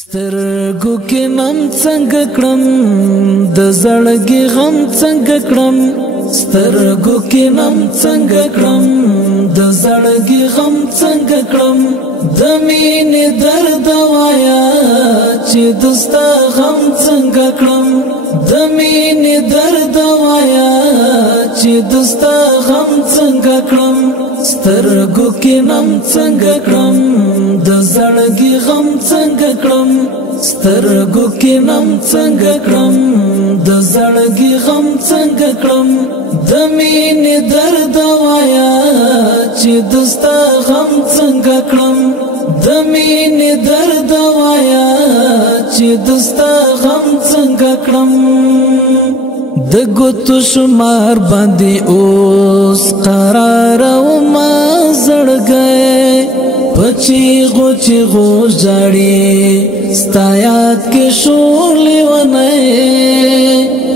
سترګو کې نم څنګه کړم د زړګي غم څنګه کړم سترګو کې نم څنګه کړم د زړګي غم څنګه کړم د مینې درد وایا چې دستا غم څنګه کړم د مینې درد وایا چې دستا غم څنګه کړم سترګو کې نم څنګه کړم د زړګي غم څنګه کړم سترګو کې نم څنګه کړم د زړګي غم څنګه کړم د مینې درد وایا چې دستا غم څنګه کړم د مینې درد وایا چې دستا غم څنګه کړم د ګوتو شمار باندې اوس قرار او ما زړګې پچیغو چیغو جاړي ستایات کې شولې ونه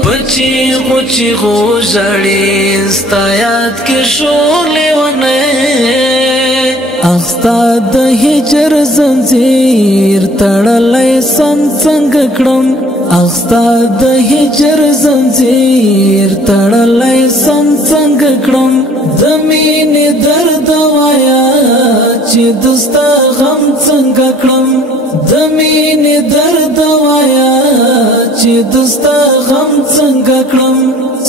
پچیغو چیغو جاړي ستایات کې شولې ونه اخستا د هجر زنجیر تړلې سم څنګه کړم اخستا د هجر زنجیر تړلې سم څنګه کړم د مینې درد وایا چې دستا غم څنګه کړم د مینې درد وایا چې دستا غم څنګه کړم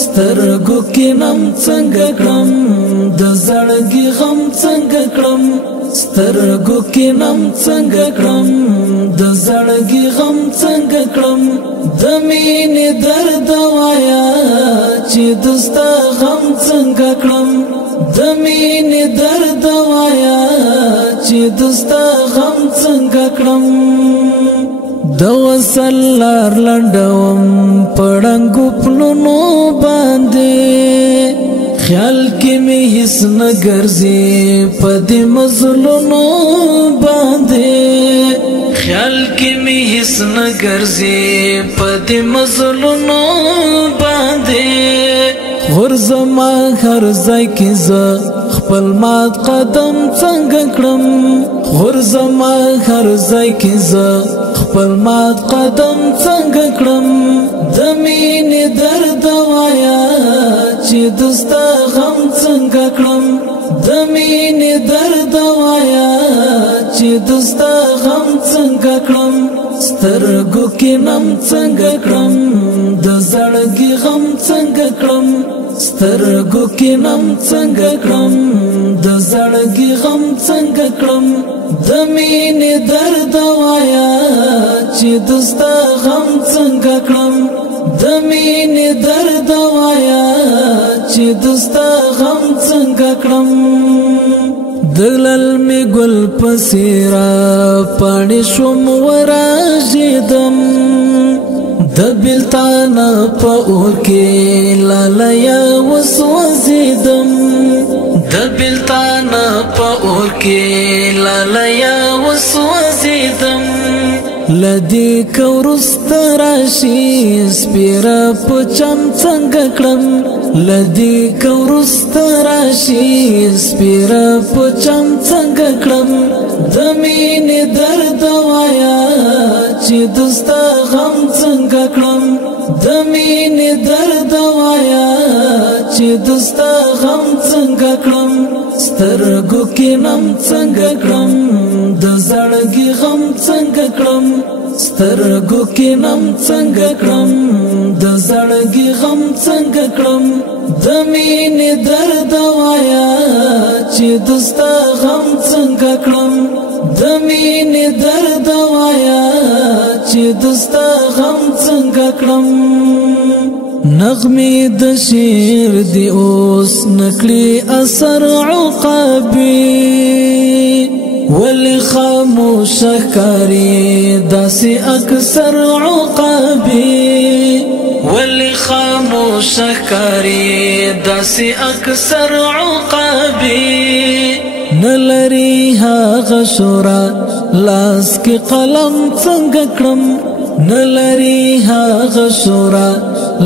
سترګو کې نم څنګه کړم د زړګي غم څنګه کړم سترګو کې نم څنګه کړم د زړګي غم څنګه کړم د مینې درد وایا چې دستا غم څنګه کړم د مینې درد وایا چې دستا غم څنګه کړم د وصل لار لنډوم پړنګو پلونو باندې خیال کې مې هیڅ نه ګرځي په دې مزلونو باندې خیال کې مې هیڅ نه ګرځي په دې مزلونو باندې غرزما هر ځای کې زه خپل مات قدم څنګه کړم غرزما هر ځای کې زه خپل مات قدم څنګه کړم د مینې درد وایا چې دستا غم څنګه کړم د مینې درد وایا چې دستا غم څنګه کړم سترګو کې نم څنګه کړم د زړګي غم څنګه کړم سترګو کې نم څنګه کړم د زړګي غم څنګه کړم د مینې درد وایا چې دستا غم څنګه کړم د مینې درد وایا چې دستا غم څنګه کړم دلل می ګل پسیرا پانی شوم وراجدم د بلتان په اور کې لالیا وسوځیدم د بلتان په اور کې لالیا وسوځیدم لدی کورست راشي سپیرا پچم څنګه کړم لدی کورست راشي سپیرا پچم څنګه کړم د مینې درد وایا چې دستا غم څنګه کړم د مینې درد وایا چې دستا غم څنګه کړم سترګو کې نم څنګه کړم د زړګي غم څنګه کړم سترګو کې نم څنګه کړم د زړګي غم څنګه کړم د مینې درد وایا چې دستا غم څنګه کړم د مینې درد وایا چې دستا غم څنګه کړم نغمې د شعر دی اوس نکړي اثر عقابي ولی خاموش کاری داسې اکثر عقابي ولی خاموش کاری داسې اکثر عقابي نلری هغه شورا لاس کې قلم څنګه کړم نلری هغه شورا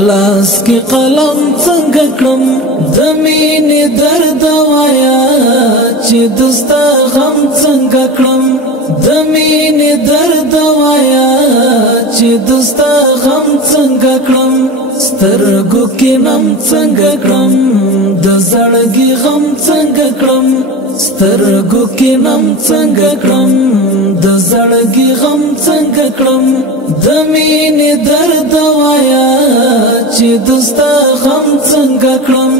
لاس کې قلم څنګه کړم د مینې درد وایا چې دستا غم څنګه کړم د مینې درد وایا چې دستا غم څنګه کړم سترګو کې نم څنګه کړم د زړګي غم څنګه کړم سترګو کې نم څنګه کړم د زړګي غم څنګه کړم د مینې درد وایا چې دستا غم څنګه کړم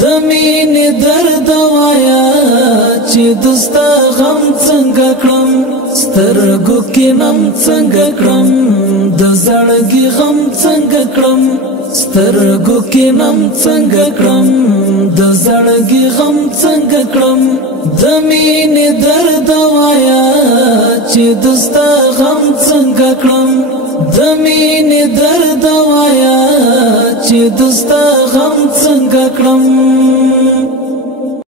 د مینې درد وایا چې دستا غم څنګه کړم سترګو کې نم څنګه کړم د زړګي غم څنګه کړم سترګو کې نم څنګه کړم د زړګي غم څنګه کړم د مینې درد وایا چې دستا غم څنګه کړم د مینې درد وایا چې دستا غم څنګه کړم